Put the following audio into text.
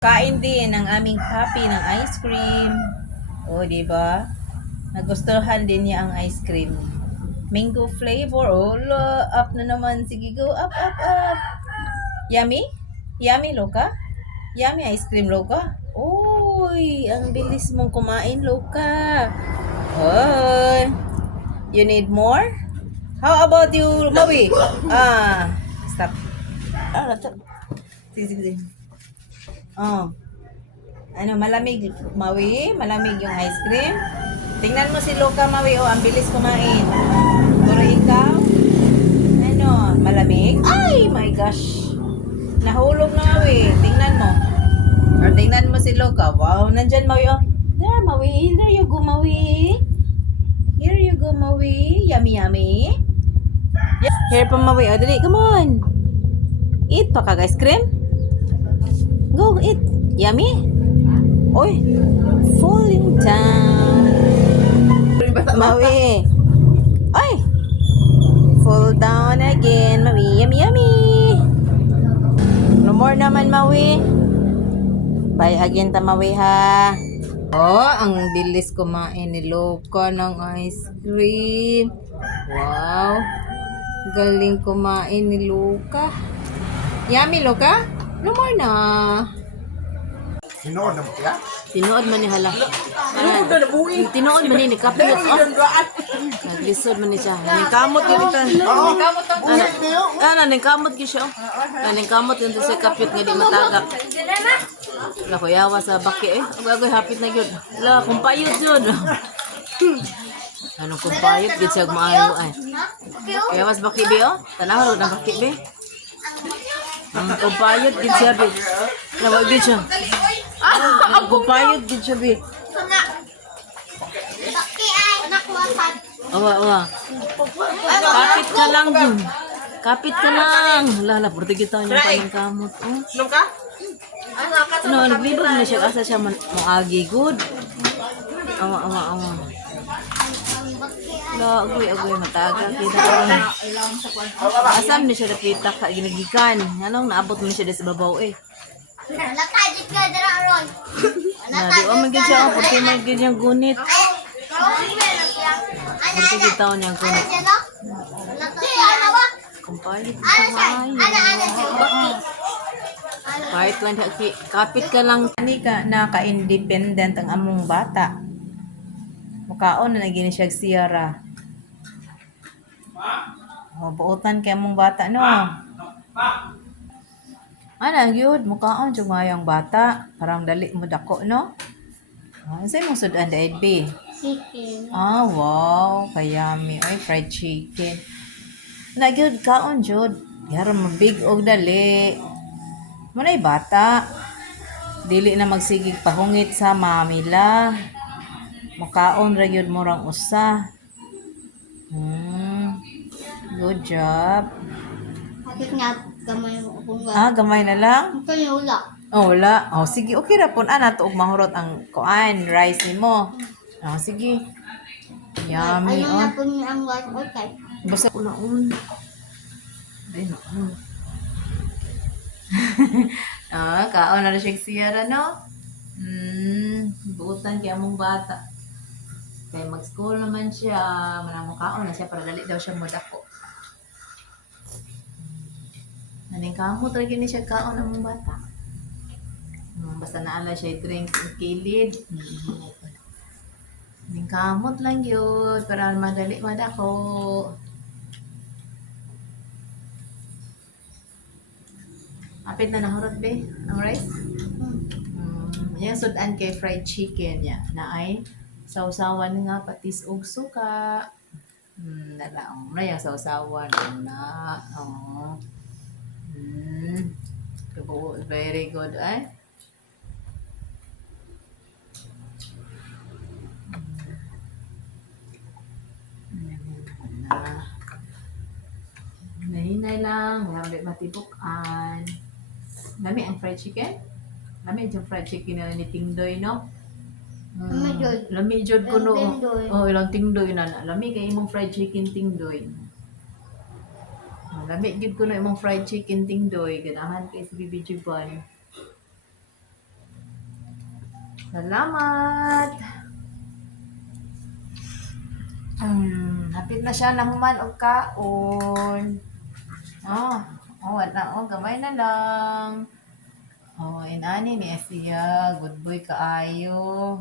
Kain din ang aming papi ng ice cream. O, di ba? Nagustuhan din niya ang ice cream. Mango flavor. Oh, up na naman. Sige, go up, up, up. Yummy? Yummy, Loka? Yummy ice cream, Loka? Uy, ang bilis mong kumain, Loka. Hoy. You need more? How about you, Maui? Stop. Sige, sige, sige. Oh. Ano, malamig, Maui? Malamig yung ice cream? Tingnan mo si Loka, Maui. Oh, ang bilis kumain. Pero ikaw? Ano, malamig? Ay, my gosh. Nahulog na, Maui. Tingnan mo. Or tingnan mo si Loka. Wow, nandyan, Maui. Oh, there, Maui. There you go, Maui. Here you go, Maui. Yummy, yummy. Here pa, Maui. Oh, dali, come on. Eat pa ka, ice cream? Go, eat. Yummy? Oy, falling down. Maui. Ay, fall down again. Maui, yummy, yummy. No more naman, Maui. Bye again ta, Maui, ha. Oh, ang bilis kumain ni Loka ng ice cream. Wow. Galing kumain ni Loka. Yummy, Loka? No more na. Tinood na mo kaya? Tinuod man ni hala. Tinuod man ni kapit. Naglisod man ni siya. Ning kamot yun ito. Oo. Buhay niyo. Ning kamot gyud siya. Ning kamot yun sa kapit nga di matagak. Wala ko yawa sa baki eh. Agoy hapit na gyud. Wala kumpayot yun. Anong kumpayot gyud siya maayo ay. Yawas baki be oh. Tanaw na baki be. Ang kumpayot gyud siya be. Nawag gyud siya. Ang kumpayot gyud siya be. Awa. Kapit ka lang dun. Kapit ka lang. Lala, purti kita niya paling kamot. Oh. No, naglibog na siya. Asa siya moagi good. Awa. La, agoy, mataga. Kita ka. Asam ni siya napita ka. Ginagikan. Anong naabot mo siya sa babaw eh. Natajit ka dira ron. Di o magiging siya. Purti magiging niyang gunit. Purti kita niyang gunit. Kumpayot kahit lang kapit ka lang ni ka naka-independent ang among bata. Mukaon na naging siya siyara. Buutan kay among bata no. Ana gyud mukaon jud mayang bata, parang dali mo dako no. Say mo sudan daid be. Chicken. Wow, kayami ay fried chicken. Na gyud kaon jud. Yara mo big og dali. Manay bata. Dili na magsigig pahungit sa mamila. Makaon ra gyud mo rang usa. Good job. Bakit nga gamay mo kung Gamay na lang. Kaya wala. Wala. Sige, okay ra pun ana tuog mahurot ang kuan, rice nimo. Sige. Yummy. Ayun na po niya ang white okay. Basta unaon. Din. Kaon na siya siyara no? Buutan kay among bata. Kay mag-school naman siya, manamo kaon na siya para dali daw siya modako. Naning kamot ra gini siya kaon among bata. Basta naala siya drinks and kilid. Naning kamot lang yun para madali madako. Apit na nahurot be ang rice. Yan sudan kay fried chicken ya na ay sausawan nga patis og suka. Nalaong na yung sausawan na. Very good ay. Nahinay lang, wala ulit matibukan. Lami ang fried chicken? Lami yung fried chicken na ni Tingdoy, no? Lami jud ko no. Ilang Tingdoy na. Lami kay imong fried chicken Tingdoy. Lami jud ko no imong fried chicken Tingdoy. Ganahan kay si Bibi Juban. Salamat. Hapit na siya nahuman og kaon. Oh, wala. Oh, gamay na lang. Oh, inani ni siya. Good boy kaayo.